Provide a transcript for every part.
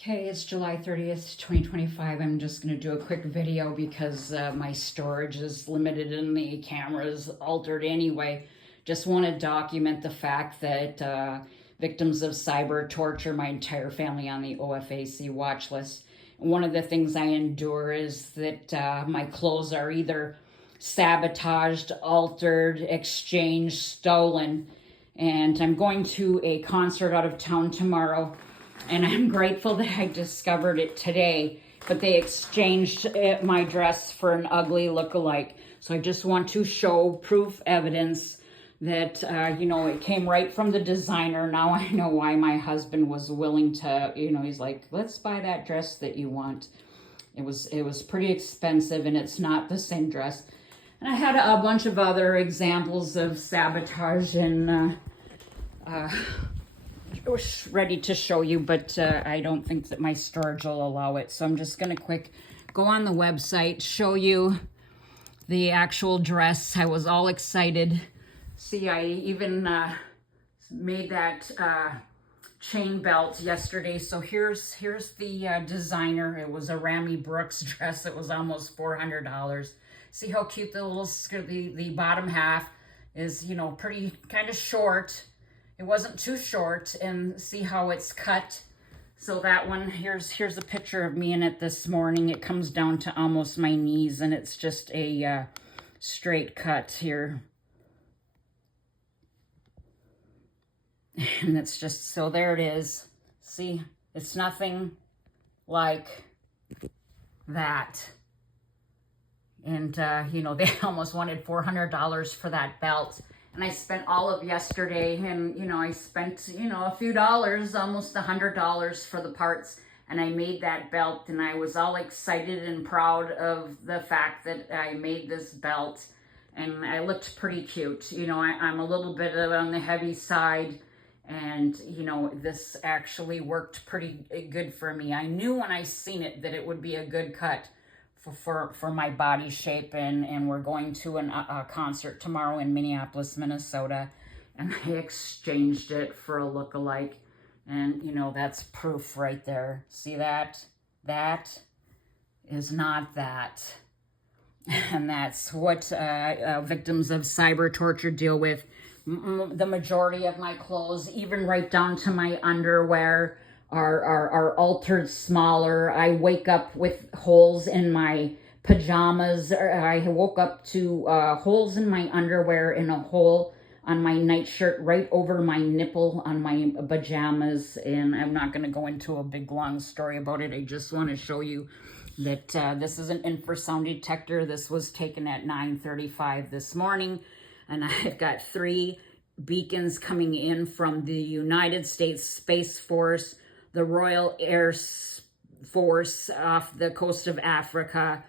Okay, it's July 30th, 2025. I'm just going to do a quick video because my storage is limited and the camera's altered anyway. Just want to document the fact that victims of cyber torture, my entire family on the OFAC watch list. And one of the things I endure is that my clothes are either sabotaged, altered, exchanged, stolen. And I'm going to a concert out of town tomorrow. And I'm grateful that I discovered it today, but they exchanged my dress for an ugly look-alike. So I just want to show proof evidence that, it came right from the designer. Now I know why my husband was willing to, he's like, let's buy that dress that you want. It was pretty expensive and it's not the same dress. And I had a bunch of other examples of sabotage and, I was ready to show you, but I don't think that my storage will allow it. So I'm just going to go on the website, show you the actual dress. I was all excited. See, I even made that chain belt yesterday. So here's the designer. It was a Rami Brooks dress. It was almost $400. See how cute the little skirt, the bottom half is, pretty kind of short. It wasn't too short, and see how it's cut. So that one, here's a picture of me in it this morning. It comes down to almost my knees, and it's just a straight cut here. And it's just, so there it is. See, it's nothing like that. And, they almost wanted $400 for that belt. And I spent all of yesterday and, I spent, a few dollars, almost $100 for the parts. And I made that belt and I was all excited and proud of the fact that I made this belt. And I looked pretty cute. I'm a little bit on the heavy side. And, this actually worked pretty good for me. I knew when I seen it that it would be a good cut for my body shape, and we're going to a concert tomorrow in Minneapolis, Minnesota, and I exchanged it for a look-alike, and that's proof right there. See that? That is not that, and that's what victims of cyber torture deal with. The majority of my clothes, even right down to my underwear, are altered smaller. I wake up with holes in my pajamas. I woke up to holes in my underwear and a hole on my nightshirt right over my nipple on my pajamas. And I'm not going to go into a big long story about it. I just want to show you that this is an infrasound detector. This was taken at 9:35 this morning. And I've got 3 beacons coming in from the United States Space Force, the Royal Air Force off the coast of Africa.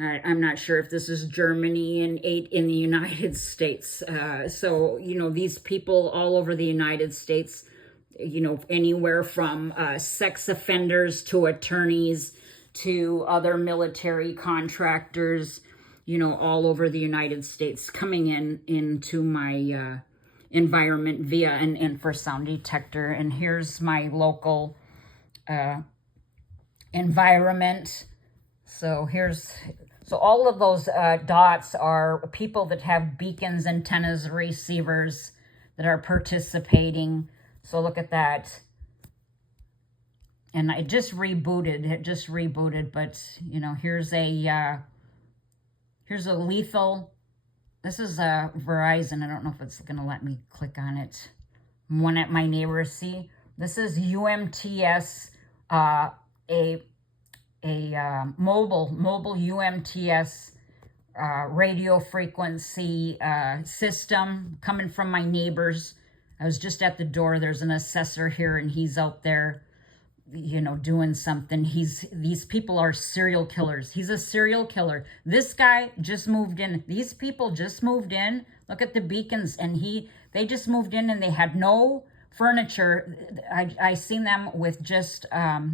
All right, I'm not sure if this is Germany, and 8 in the United States. So, these people all over the United States, anywhere from sex offenders to attorneys to other military contractors, all over the United States coming into my environment via an infrasound detector. And here's my local environment. So all of those dots are people that have beacons, antennas, receivers that are participating. So look at that. And it just rebooted, but here's a lethal. This is a Verizon. I don't know if it's going to let me click on it. One at my neighbors. See, this is UMTS, a mobile UMTS radio frequency system coming from my neighbors. I was just at the door. There's an assessor here, and he's out there, doing something. These people are serial killers. He's a serial killer. This guy just moved in. These people just moved in. Look at the beacons, and they just moved in, and they had no furniture. I seen them with just a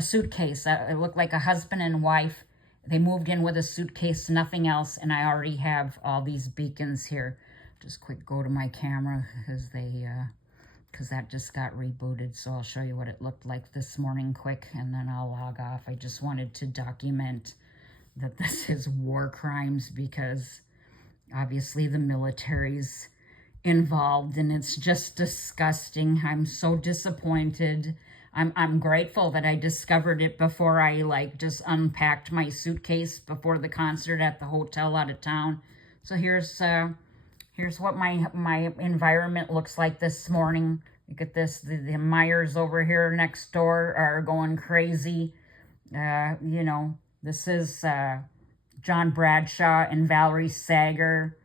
suitcase. It looked like a husband and wife. They moved in with a suitcase, nothing else, and I already have all these beacons here. Just quick go to my camera because because that just got rebooted. So I'll show you what it looked like this morning quick, and then I'll log off. I just wanted to document that this is war crimes, because obviously the military's involved, and it's just disgusting. I'm so disappointed. I'm grateful that I discovered it before I like just unpacked my suitcase before the concert at the hotel out of town. So here's what my environment looks like this morning. Look at this. The Myers over here next door are going crazy. You know, this is John Bradshaw and Valerie Sager.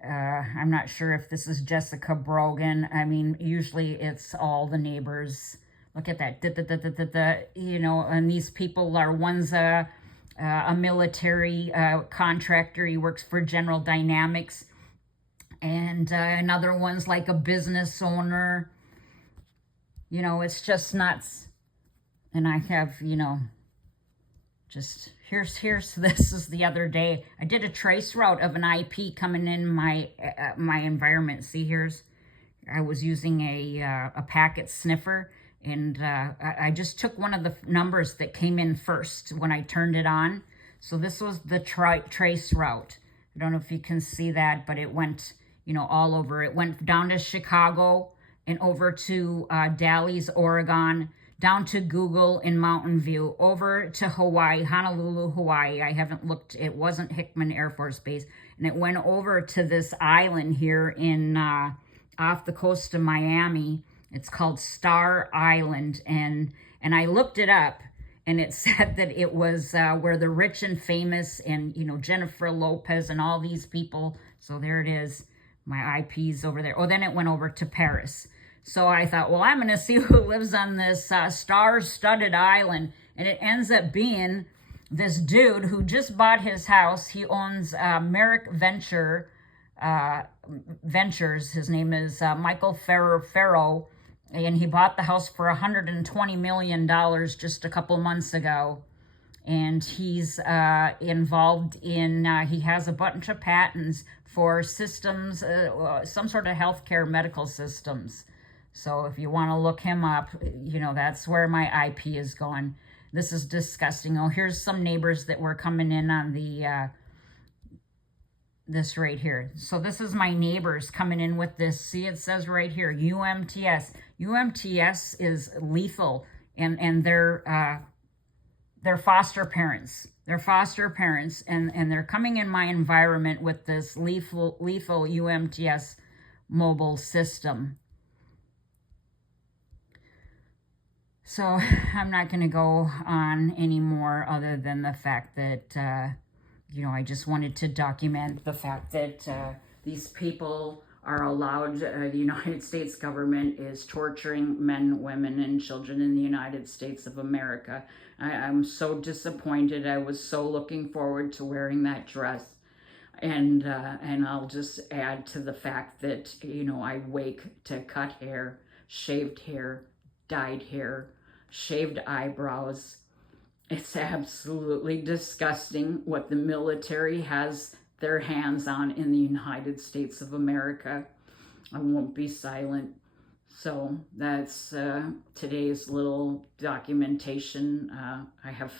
I'm not sure if this is Jessica Brogan. I mean, usually it's all the neighbors. Look at that. You know, and these people are, one's a military contractor. He works for General Dynamics. And another one's like a business owner. You know, it's just nuts. And I have, you know, just here's this is the other day. I did a trace route of an IP coming in my environment. See, I was using a packet sniffer, and I just took one of the numbers that came in first when I turned it on. So this was the trace route. I don't know if you can see that, but it went, you know, all over. It went down to Chicago and over to Dallas, Oregon, down to Google in Mountain View, over to Hawaii, Honolulu, Hawaii. I haven't looked. It wasn't Hickman Air Force Base. And it went over to this island here in off the coast of Miami. It's called Star Island. And I looked it up, and it said that it was where the rich and famous and, you know, Jennifer Lopez and all these people. So there it is. My IP's over there. Oh, then it went over to Paris. So I thought, well, I'm going to see who lives on this star-studded island. And it ends up being this dude who just bought his house. He owns Merrick Ventures. His name is Michael Farrow. And he bought the house for $120 million just a couple months ago. And he's involved in, he has a bunch of patents for systems, some sort of healthcare medical systems. So if you want to look him up, you know, that's where my IP is going. This is disgusting. Oh, here's some neighbors that were coming in on the, this right here. So this is my neighbors coming in with this. See, it says right here, UMTS. UMTS is lethal, and they're foster parents. They're foster parents, and they're coming in my environment with this lethal UMTS mobile system. So I'm not going to go on anymore, other than the fact that, you know, I just wanted to document the fact that these people are allowed, the United States government is torturing men, women, and children in the United States of America. I'm so disappointed. I was so looking forward to wearing that dress. And I'll just add to the fact that, you know, I wake to cut hair, shaved hair, dyed hair, shaved eyebrows. It's absolutely disgusting what the military has their hands on in the United States of America. I won't be silent. So that's today's little documentation. I have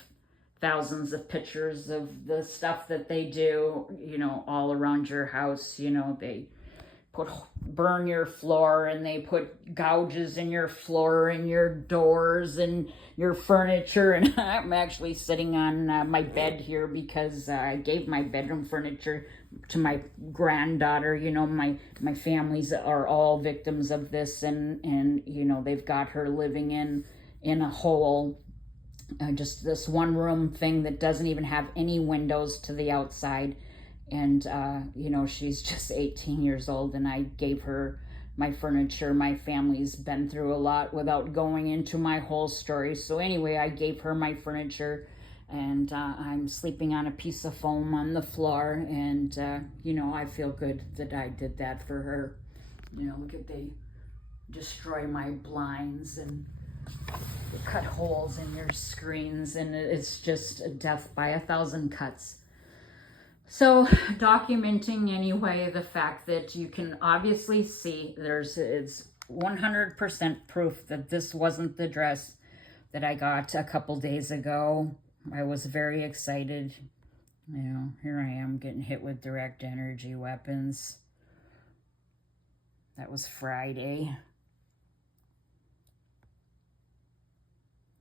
thousands of pictures of the stuff that they do, you know, all around your house. You know, they burn your floor, and they put gouges in your floor and your doors and your furniture. And I'm actually sitting on my bed here because I gave my bedroom furniture to my granddaughter. You know, my families are all victims of this, and you know, they've got her living in a hole, just this one room thing that doesn't even have any windows to the outside. And, you know, she's just 18 years old, and I gave her my furniture. My family's been through a lot without going into my whole story. So anyway, I gave her my furniture, and I'm sleeping on a piece of foam on the floor. And, you know, I feel good that I did that for her. You know, look at, they destroy my blinds and they cut holes in your screens, and it's just a death by 1,000 cuts. So documenting anyway the fact that you can obviously see it's 100% proof that this wasn't the dress that I got a couple days ago. I was very excited. You know, here I am getting hit with direct energy weapons. That was Friday.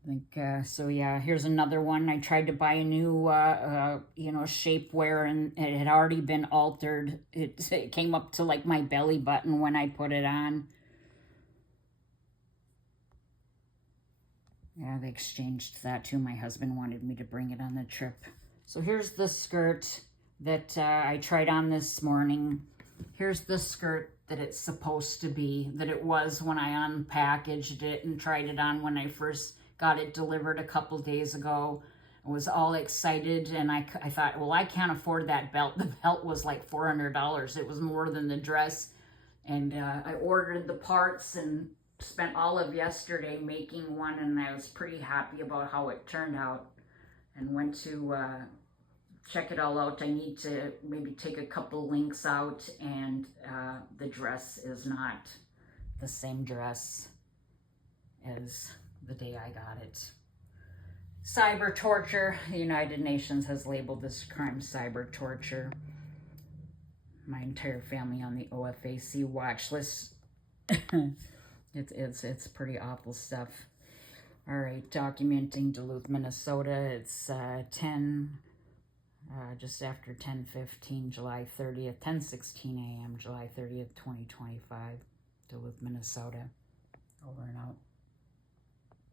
I think, so yeah, here's another one. I tried to buy a new, you know, shapewear, and it had already been altered. It came up to like my belly button when I put it on. Yeah, they exchanged that too. My husband wanted me to bring it on the trip. So here's the skirt that I tried on this morning. Here's the skirt that it's supposed to be, that it was when I unpackaged it and tried it on when I first got it delivered a couple days ago. I was all excited, and I thought, well, I can't afford that belt. The belt was like $400. It was more than the dress. And I ordered the parts and spent all of yesterday making one, and I was pretty happy about how it turned out, and went to check it all out. I need to maybe take a couple links out, and the dress is not the same dress as the day I got it. Cybertorture. The United Nations has labeled this crime cybertorture. My entire family on the OFAC watch list. It's pretty awful stuff. All right, documenting Duluth, Minnesota. It's just after 10:15, July 30th, 10:16 a.m., July 30th, 2025, Duluth, Minnesota. Over and out.